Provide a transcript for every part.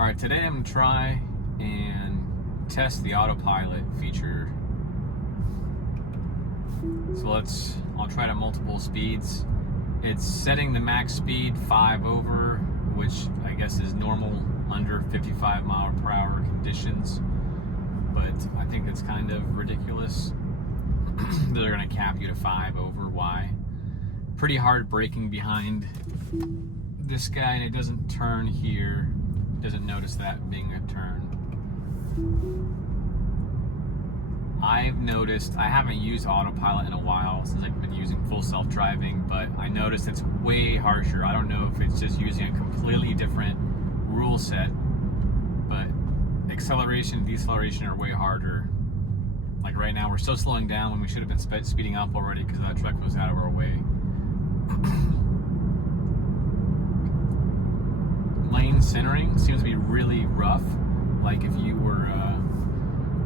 Alright, today I'm going to try and test the autopilot feature. So I'll try it at multiple speeds. It's setting the max speed 5 over, which I guess is normal under 55 mile per hour conditions. But I think it's kind of ridiculous. They're going to cap you to 5 over. Why? Pretty hard braking behind this guy, and it doesn't turn here. Doesn't notice that being a turn. I've noticed, I haven't used autopilot in a while since I've been using full self-driving, but I noticed it's way harsher. I don't know if it's just using a completely different rule set, but acceleration and deceleration are way harder. Like right now, we're still slowing down when we should have been speeding up already because that truck was out of our way. Lane centering seems to be really rough. Like if you were, I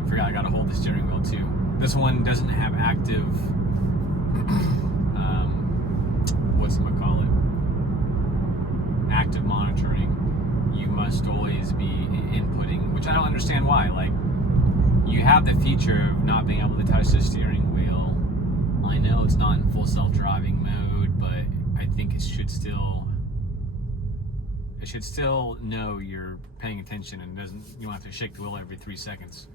forgot I gotta hold the steering wheel too. This one doesn't have active, active monitoring. You must always be inputting, which I don't understand why. Like, you have the feature of not being able to touch the steering wheel. I know it's not in full self-driving mode, but I think it should still know you're paying attention and you don't have to shake the wheel every 3 seconds.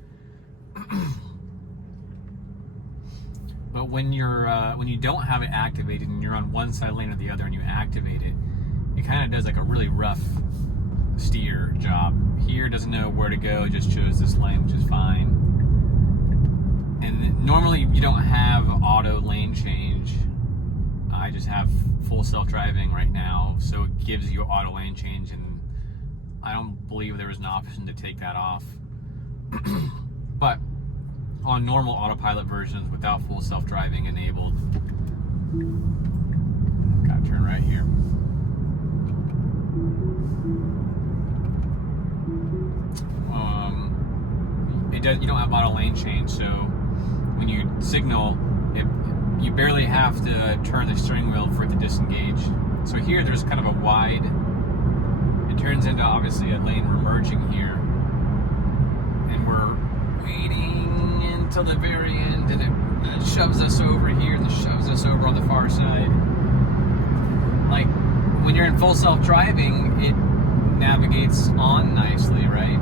But when you don't have it activated and you're on one side lane or the other and you activate it, it kind of does like a really rough steer job. Here it doesn't know where to go, it just chose this lane, which is fine. And normally you don't have auto lane change. I just have full self-driving right now, so it gives you auto lane change, and I don't believe there was an option to take that off. But on normal autopilot versions without full self-driving enabled, gotta turn right here. You don't have auto lane change, so when you signal, you barely have to turn the steering wheel for it to disengage. So here there's kind of a wide, it turns into obviously a lane we're merging here, and we're waiting until the very end, and it shoves us over here and it shoves us over on the far side. Like when you're in full self-driving, it navigates on nicely, right?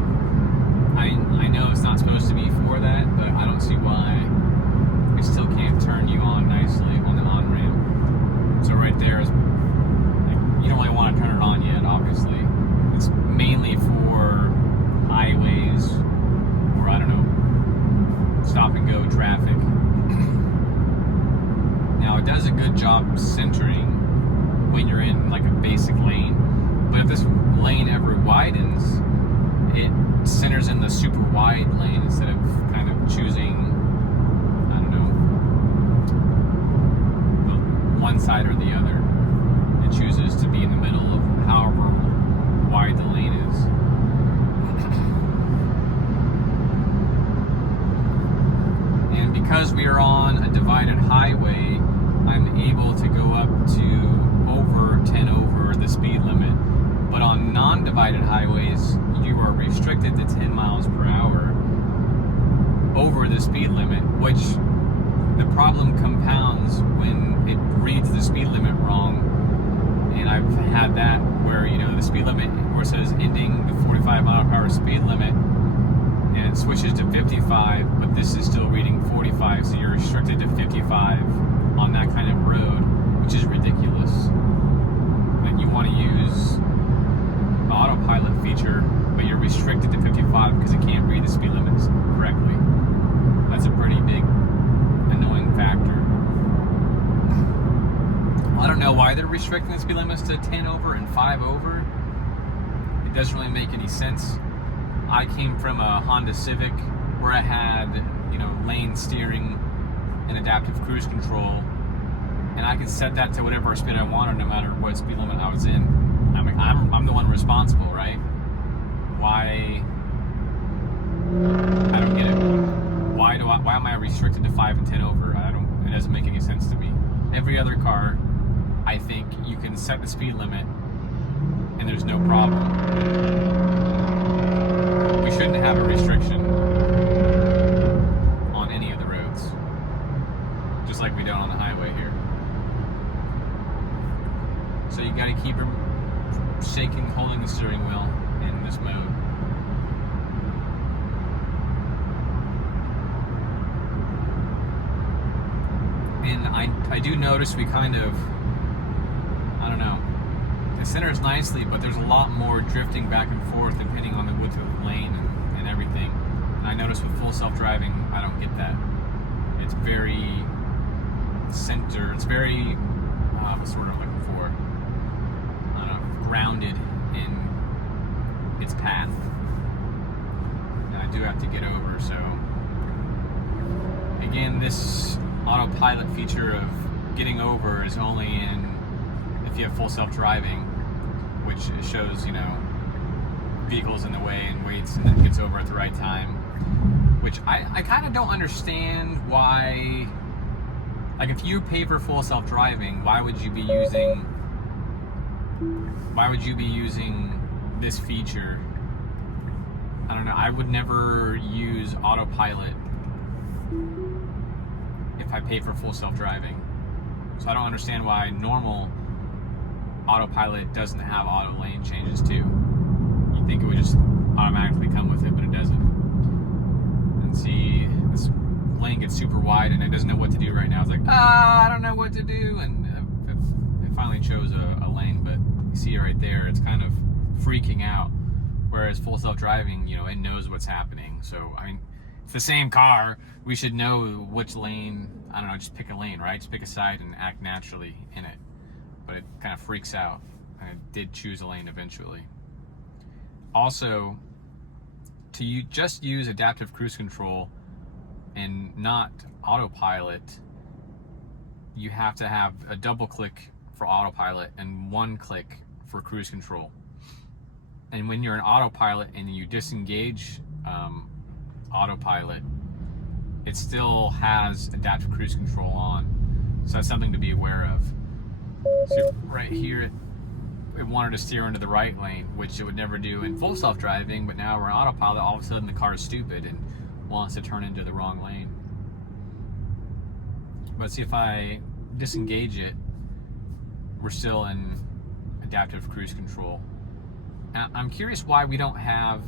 I know it's not supposed to be for that, but I don't see why it still can't turn you on nicely on the on-ramp. So right there is, like, you don't really want to turn it on yet, obviously. It's mainly for highways or, I don't know, stop and go traffic. Now it does a good job centering when you're in like a basic lane, but if this lane ever widens, it centers in the super wide lane instead of kind of choosing, I don't know, one side or the other. It chooses to be in the middle of however wide the lane is. And because we are on a divided highway, I'm able to go up to over 10 over the speed limit. But on non-divided highways, you are restricted to 10 miles per hour over the speed limit, which the problem compounds when it reads the speed limit wrong. And I've had that where, you know, the speed limit where it says ending the 45 mile per hour speed limit, and it switches to 55, but this is still reading 45, so you're restricted to 55 on that kind of road, which is ridiculous. Like, you want to use the autopilot feature, but you're restricted to 55 because it can't read the speed limits correctly. That's a pretty big annoying factor. I don't know why they're restricting the speed limits to 10 over and 5 over. It doesn't really make any sense. I came from a Honda Civic where I had, you know, lane steering and adaptive cruise control, and I could set that to whatever speed I wanted no matter what speed limit I was in. I mean, I'm the one responsible, right? Why? I don't get it. Why am I restricted to 5 and 10 over? It doesn't make any sense to me. Every other car, I think you can set the speed limit and there's no problem. restriction on any of the roads, just like we don't on the highway here. So you got to keep holding the steering wheel in this mode. And I do notice we kind of, I don't know, it centers nicely, but there's a lot more drifting back and forth depending on the width of the lane and everything. And I notice with full self-driving, I don't get that. It's very center, it's very, what's the word I'm looking for? I don't know, grounded in its path. And I do have to get over, so. Again, this autopilot feature of getting over is only in if you have full self-driving, which shows, you know, vehicles in the way and waits and then gets over at the right time, which I kind of don't understand why. Like, if you pay for full self-driving, why would you be using this feature? I don't know. I would never use autopilot if I pay for full self-driving. So I don't understand why normal autopilot doesn't have auto lane changes too. You'd think it would just automatically come with it, but it doesn't. And see, this lane gets super wide and it doesn't know what to do right now. It's like, I don't know what to do. And it finally chose a lane, but you see it right there, it's kind of freaking out. Whereas full self-driving, you know, it knows what's happening. So, I mean, it's the same car. We should know which lane, I don't know, just pick a lane, right? Just pick a side and act naturally in it. But it kind of freaks out. And it did choose a lane eventually. Also, to just use adaptive cruise control and not autopilot, you have to have a double click for autopilot and one click for cruise control. And when you're in autopilot and you disengage autopilot, it still has adaptive cruise control on. So that's something to be aware of. So right here, it wanted to steer into the right lane, which it would never do in full self-driving, but now we're in autopilot, all of a sudden the car is stupid and wants to turn into the wrong lane. But see, if I disengage it, we're still in adaptive cruise control. And I'm curious why we don't have,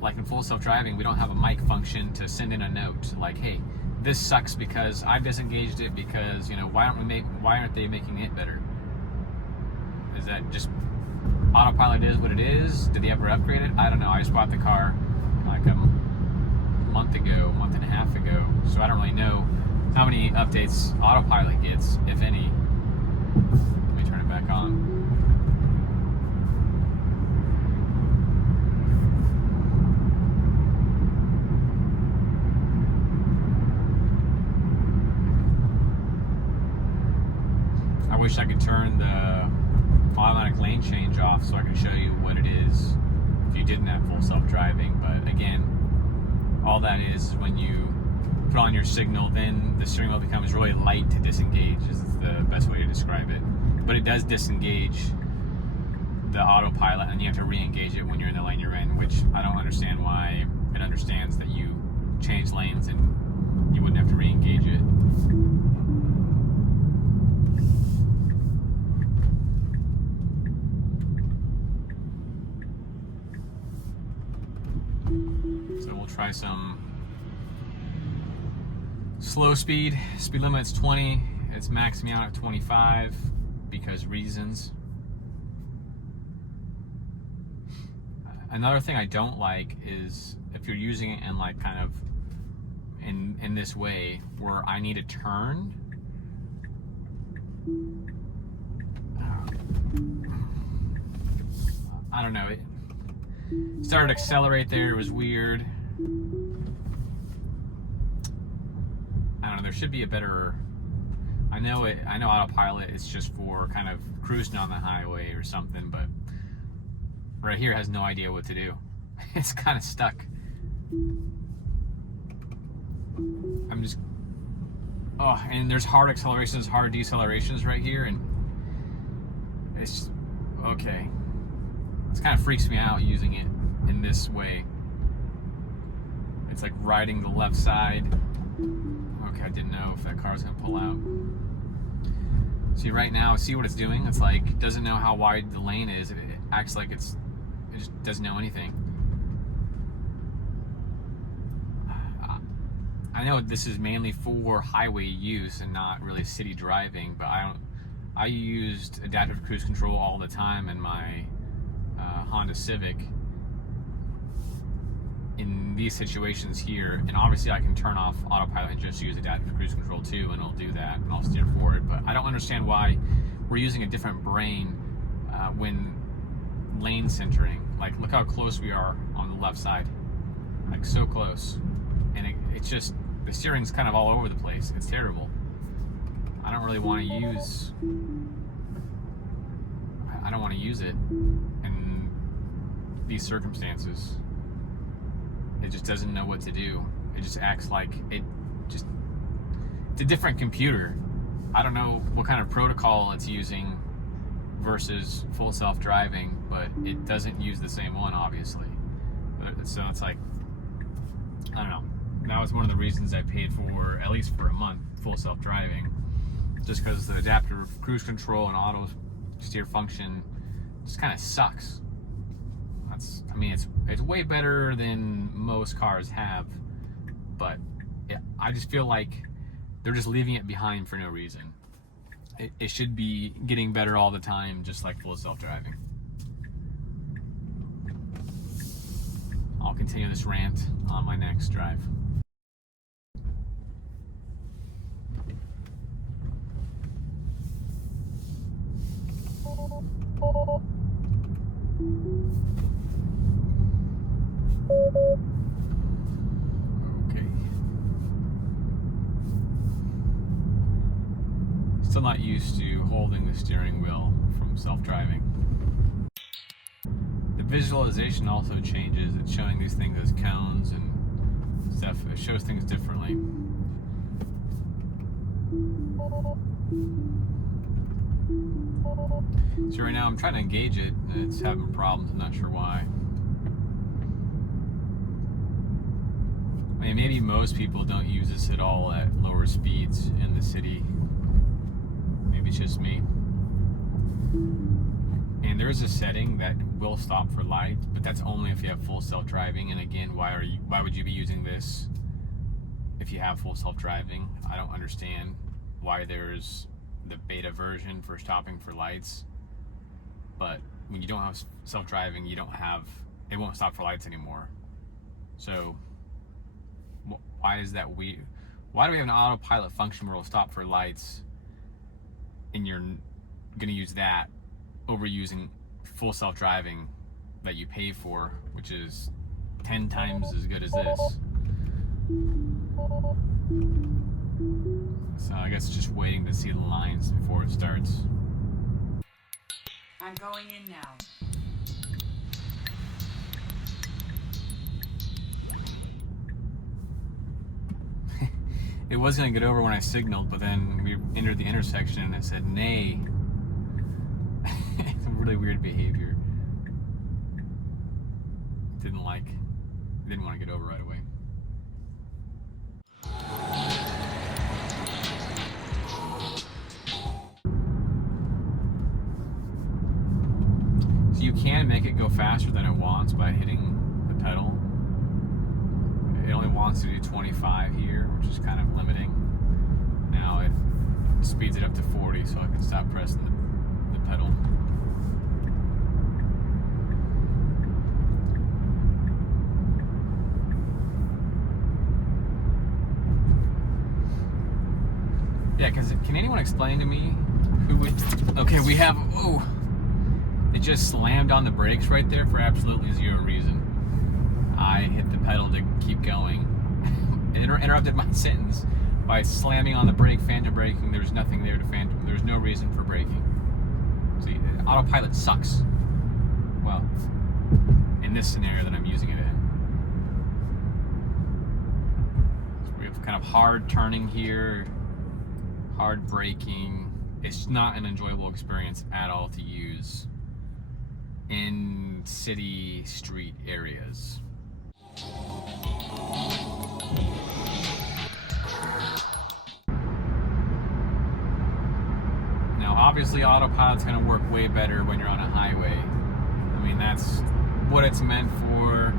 like in full self-driving, we don't have a mic function to send in a note like, hey, this sucks because I've disengaged it because, you know, why aren't they making it better? Is that just autopilot is what it is? Did they ever upgrade it? I don't know. I just bought the car like a month and a half ago, so I don't really know how many updates autopilot gets, if any. Let me turn it back on. I wish I could turn the automatic lane change off so I could show you what it is if you didn't have full self-driving. But again, all that is when you put on your signal, then the steering wheel becomes really light to disengage, is the best way to describe it. But it does disengage the autopilot and you have to re-engage it when you're in the lane you're in, which I don't understand why it understands that you change lanes and you wouldn't have to re-engage it. So we'll try some slow speed. Speed limit's 20. It's maxing out at 25 because reasons. Another thing I don't like is if you're using it in like kind of in this way where I need to turn. I don't know. It started to accelerate there. It was weird. I don't know. There should be a better. I know autopilot is just for kind of cruising on the highway or something, but right here it has no idea what to do. It's kind of stuck. I'm just. Oh, and there's hard accelerations, hard decelerations right here, and it's okay. It kind of freaks me out using it in this way. It's like riding the left side. Okay, I didn't know if that car's gonna pull out. See, right now, see what it's doing? It's like, doesn't know how wide the lane is. It acts like it just doesn't know anything. I know this is mainly for highway use and not really city driving, but I used adaptive cruise control all the time in my Honda Civic in these situations here, and obviously I can turn off autopilot and just use adaptive cruise control too, and it'll do that, and I'll steer forward. But I don't understand why we're using a different brain when lane centering. Like, look how close we are on the left side, like so close, and it's just, the steering's kind of all over the place. It's terrible. I don't really want to use, I don't want to use it in these circumstances. It just doesn't know what to do. It just acts like it's a different computer. I don't know what kind of protocol it's using versus full self-driving, but it doesn't use the same one, obviously. So it's like, I don't know. That was one of the reasons I paid for, at least for a month, full self-driving. Just because the adaptive cruise control and auto steer function just kind of sucks. I mean, it's way better than most cars have, but I just feel like they're just leaving it behind for no reason. It should be getting better all the time, just like full self-driving. I'll continue this rant on my next drive. Okay. Still not used to holding the steering wheel from self-driving. The visualization also changes. It's showing these things as cones and stuff. It shows things differently. So right now I'm trying to engage it and it's having problems. I'm not sure why. I mean, maybe most people don't use this at all at lower speeds in the city. Maybe it's just me. And there is a setting that will stop for lights, but that's only if you have full self-driving. And again, why would you be using this if you have full self-driving? I don't understand why there's the beta version for stopping for lights, but when you don't have self-driving, it won't stop for lights anymore. So why is that why do we have an autopilot function where it'll stop for lights and you're gonna use that over using full self-driving that you pay for, which is 10 times as good as this? So I guess just waiting to see the lines before it starts. I'm going in now. It was going to get over when I signaled, but then we entered the intersection and it said nay. It's a really weird behavior. Didn't want to get over right away. So you can make it go faster than it wants by hitting the pedal. It only wants to do 25 here, which is kind of limiting. Now it speeds it up to 40, so I can stop pressing the pedal. Yeah, because can anyone explain to me who would... Okay, we have... Oh! It just slammed on the brakes right there for absolutely zero reason. I hit the pedal to keep going. It interrupted my sentence by slamming on the brake, phantom braking. There's nothing there to phantom. There's no reason for braking. See, autopilot sucks. Well, in this scenario that I'm using it in. So we have kind of hard turning here, hard braking. It's not an enjoyable experience at all to use in city street areas. obviously autopilot's going to work way better when you're on a highway. I mean, that's what it's meant for.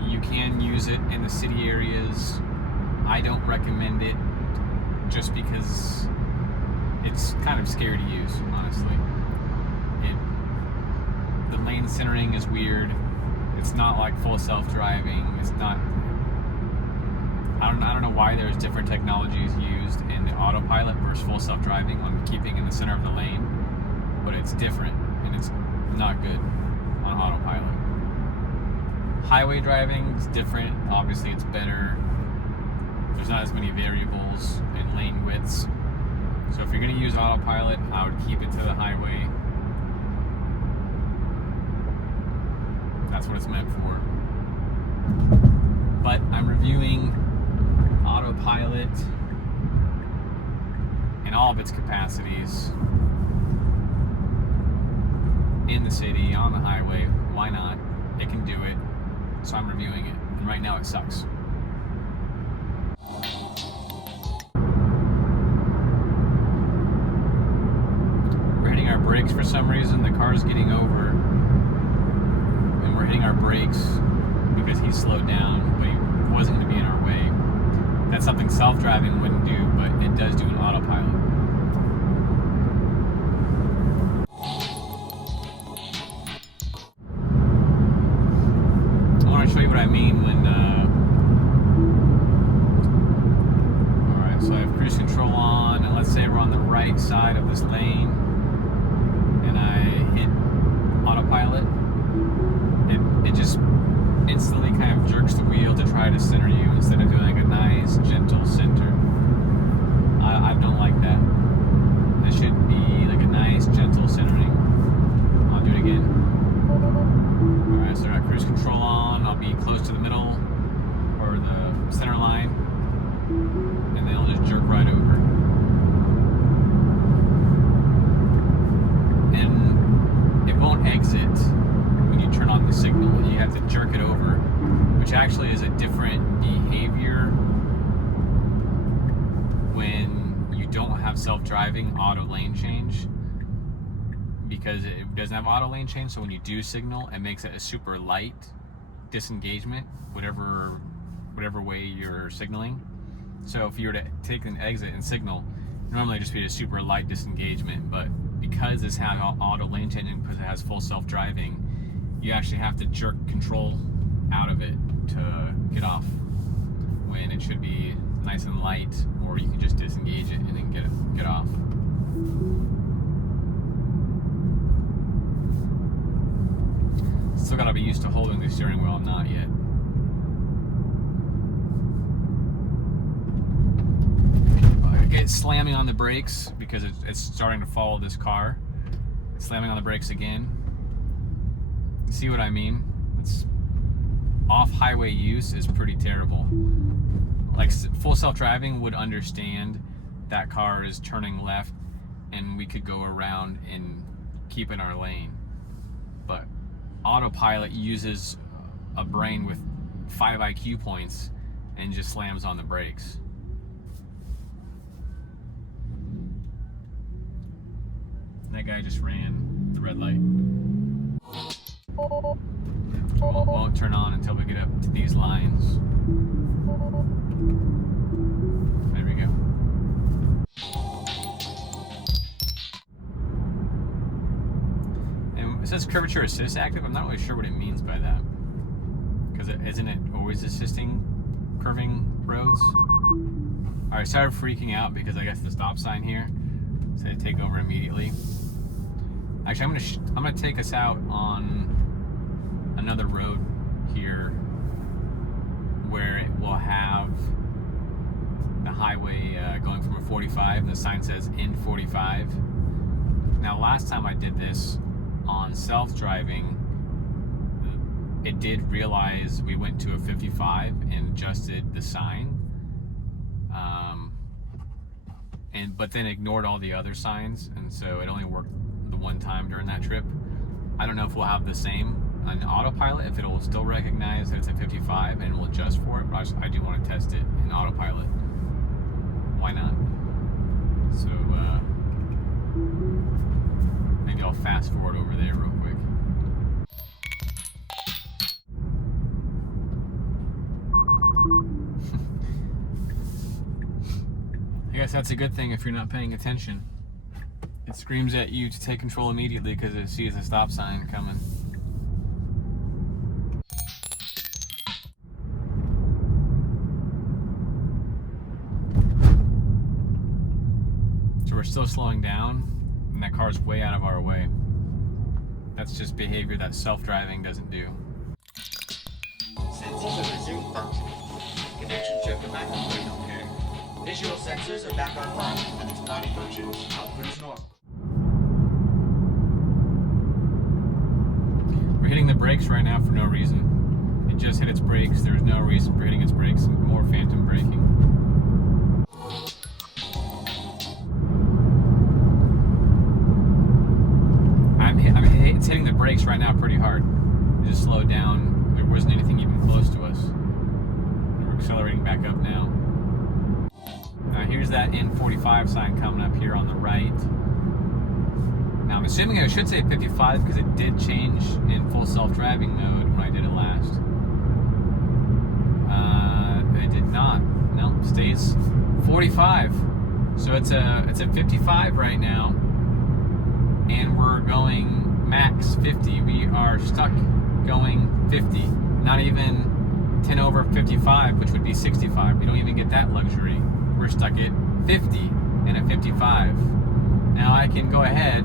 You can use it in the city areas. I don't recommend it just because it's kind of scary to use, honestly. The lane centering is weird. It's not like full self-driving. It's not. I don't know why there's different technologies used in the autopilot versus full self-driving on keeping in the center of the lane, but it's different and it's not good on autopilot. Highway driving is different. Obviously, it's better. There's not as many variables and lane widths. So if you're going to use autopilot, I would keep it to the highway. That's what it's meant for. But I'm reviewing autopilot in all of its capacities in the city, on the highway. Why not? It can do it. So I'm reviewing it. And right now it sucks. We're hitting our brakes for some reason. The car's getting over. And we're hitting our brakes because he slowed down, but he wasn't going to be in our way. That's something self-driving wouldn't do, but it does do in autopilot. I want to show you what I mean when alright, so I have cruise control on, and let's say we're on the right side of this lane and I hit autopilot. It just instantly kind of jerks the wheel to try to center you instead of doing like a nice, gentle center. I don't like that. It should be like a nice, gentle centering. I'll do it again. Alright, so I got cruise control on. I'll be close to the middle or the center line, and then I'll just jerk right over. And it won't exit when you turn on the signal. You have to jerk it over, which actually is a different behavior when you don't have self-driving auto lane change, because it doesn't have auto lane change. So when you do signal, it makes it a super light disengagement, whatever way you're signaling. So if you were to take an exit and signal, normally it'd just be a super light disengagement, but because this has auto lane changing, because it has full self-driving, you actually have to jerk control out of it to get off, when it should be nice and light, or you can just disengage it and then get off. Still gotta be used to holding the steering wheel. I'm not yet. I get slamming on the brakes because it's starting to follow this car. Slamming on the brakes again. See what I mean? It's off-highway use is pretty terrible. Like full self-driving would understand that car is turning left and we could go around and keep in our lane. But autopilot uses a brain with 5 IQ points and just slams on the brakes. That guy just ran the red light. Won't turn on until we get up to these lines. There we go. And it says curvature assist active. I'm not really sure what it means by that, because isn't it always assisting curving roads? Alright, I started freaking out because I guess the stop sign here said take over immediately. Actually, I'm gonna take us out on another road here where it will have the highway going from a 45, and the sign says in 45. Now, last time I did this on self-driving, it did realize we went to a 55 and adjusted the sign, but then ignored all the other signs, and so it only worked the one time during that trip. I don't know if we'll have the same on autopilot, if it'll still recognize that it's a 55 and it will adjust for it, but I do want to test it in autopilot. Why not? So I'll fast forward over there real quick. I guess that's a good thing if you're not paying attention. It screams at you to take control immediately because it sees a stop sign coming. So we're still slowing down, and that car's way out of our way. That's just behavior that self-driving doesn't do. Sensors have resumed function. Connections are back online. Okay. Visual sensors are back online, and its body functions output is normal. We're hitting the brakes right now for no reason. It just hit its brakes. There's no reason for hitting its brakes. More phantom braking. It's hitting the brakes right now pretty hard. It just slowed down. There wasn't anything even close to us. We're accelerating back up now. Now here's that N45 sign coming up here on the right. Now I'm assuming I should say 55 because it did change in full self-driving mode when I did it last. It did not. No, stays 45. So it's a 55 right now, and we're going max 50. We are stuck going 50. Not even 10 over 55, which would be 65. We don't even get that luxury. We're stuck at 50 and at 55. Now I can go ahead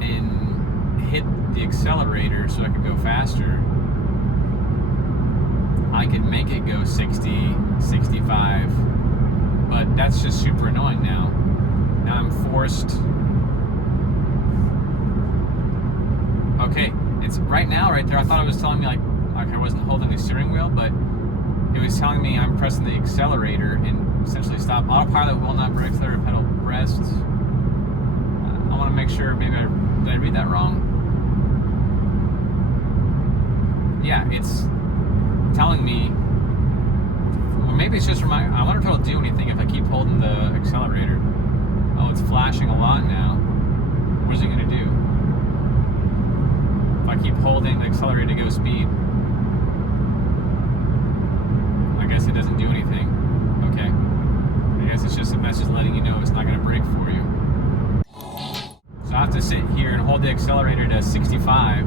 and hit the accelerator so I can go faster. I can make it go 60, 65, but that's just super annoying now. Now I'm forced. Okay, it's right now right there. I thought it was telling me like I wasn't holding the steering wheel, but it was telling me I'm pressing the accelerator and essentially stop. Autopilot will not brake, accelerator pedal pressed. I want to make sure, maybe did I read that wrong? Yeah, it's telling me, or maybe it's just I wonder if it'll do anything if I keep holding the accelerator. Oh, it's flashing a lot now. What is it going to do? If I keep holding the accelerator to go speed, I guess it doesn't do anything. Okay. I guess it's just a message letting you know it's not going to brake for you. So I have to sit here and hold the accelerator to 65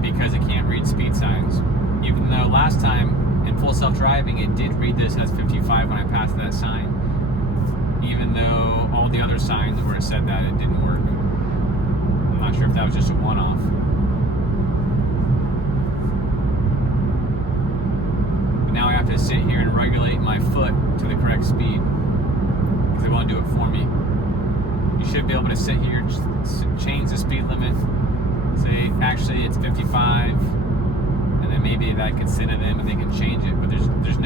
because it can't read speed signs. Even though last time in full self-driving it did read this as 55 when I passed that sign. Even though all the other signs where it said that, it didn't work. I'm not sure if that was just a one-off. But now I have to sit here and regulate my foot to the correct speed because they won't do it for me. You should be able to sit here, change the speed limit, say actually it's 55, and then maybe that could send to them and they can change it. But there's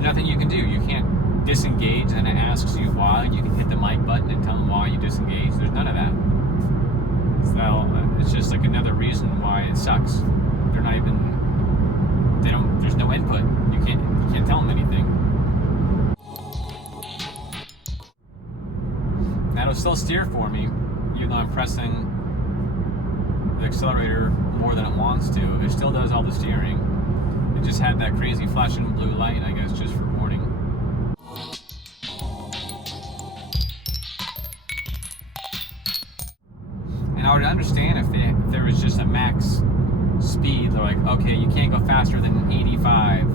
nothing you can do. You can't disengage and it asks you why. You can hit the mic button and tell them why you disengage. There's none of that. So it's just like another reason why it sucks. They're not even. There's no input. You can't tell them anything. That'll still steer for me, even though I'm pressing the accelerator more than it wants to. It still does all the steering. It just had that crazy flashing blue light, I guess, just for warning. And I would understand if there was just a max speed. They're like, okay, you can't go faster than 85.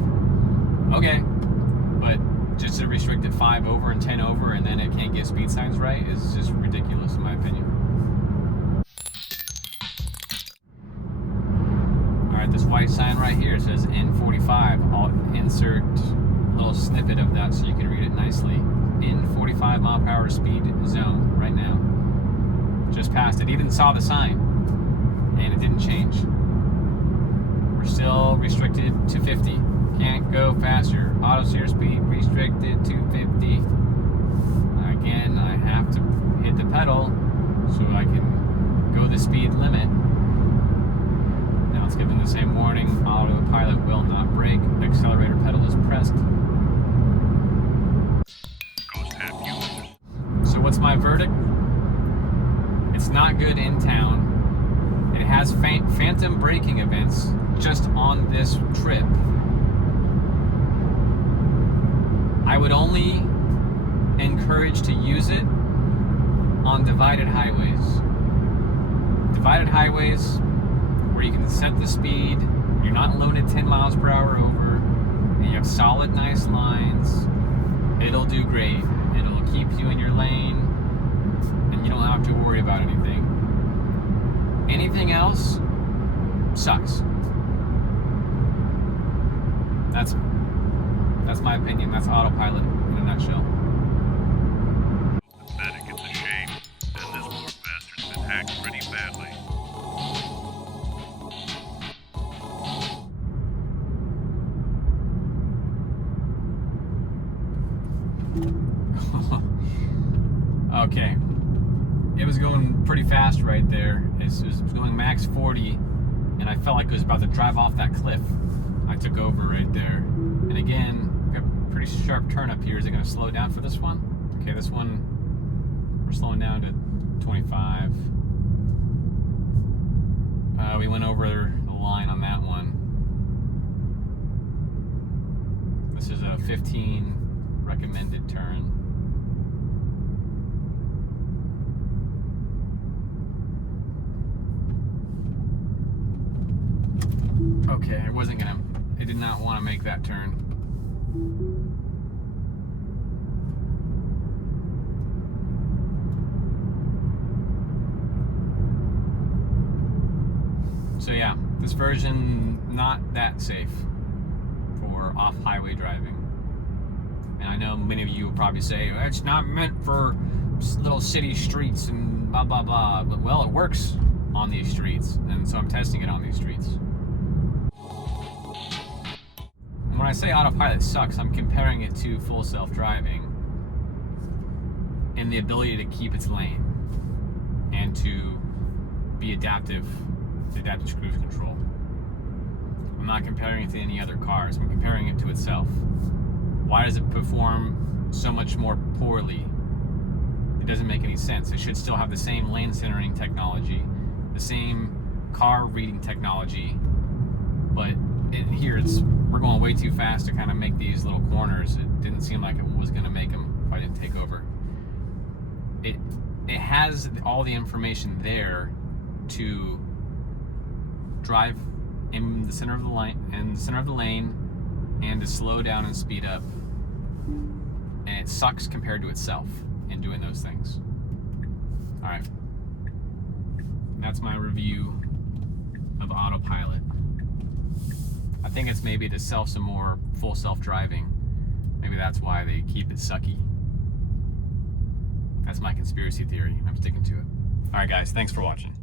Okay, but just to restrict it 5 over and 10 over and then it can't get speed signs right is just ridiculous in my opinion. Alright, this white sign right here says N45. I'll insert a little snippet of that so you can read it nicely. N45 mile per hour speed zone right now. Just passed it. Even saw the sign and it didn't change. We're still restricted to 50. Can't go faster. Auto steer speed restricted to 50. Again, I have to hit the pedal so I can go the speed limit. Now it's giving the same warning. Autopilot will not brake. Accelerator pedal is pressed. So what's my verdict? It's not good in town. It has phantom braking events just on this trip. I would only encourage to use it on divided highways. Divided highways where you can set the speed, you're not loaded 10 miles per hour over, and you have solid, nice lines. It'll do great. It'll keep you in your lane, and you don't have to worry about anything. Anything else sucks. That's my opinion. That's Autopilot in a nutshell. Pathetic, it's a shame. And this poor bastard's been hacked pretty badly. Okay. It was going pretty fast right there. It was going max 40, and I felt like it was about to drive off that cliff. I took over right there. And again, got a pretty sharp turn up here. Is it going to slow down for this one? Okay, this one, we're slowing down to 25. We went over the line on that one. This is a 15 recommended turn. Okay, it did not want to make that turn. So yeah, this version not that safe for off-highway driving. And I know many of you will probably say, it's not meant for little city streets and blah, blah, blah. But well, it works on these streets, and so I'm testing it on these streets. When I say Autopilot sucks, I'm comparing it to full self-driving and the ability to keep its lane and to be adaptive cruise control. I'm not comparing it to any other cars. I'm comparing it to itself. Why does it perform so much more poorly? It doesn't make any sense. It should still have the same lane centering technology, the same car reading technology, but here we're going way too fast to kind of make these little corners. It didn't seem like it was going to make them if I didn't take over. It has all the information there to drive in the center of the lane, and to slow down and speed up. And it sucks compared to itself in doing those things. All right, that's my review of Autopilot. I think it's maybe to sell some more full self-driving. Maybe that's why they keep it sucky. That's my conspiracy theory. I'm sticking to it. All right, guys, thanks for watching.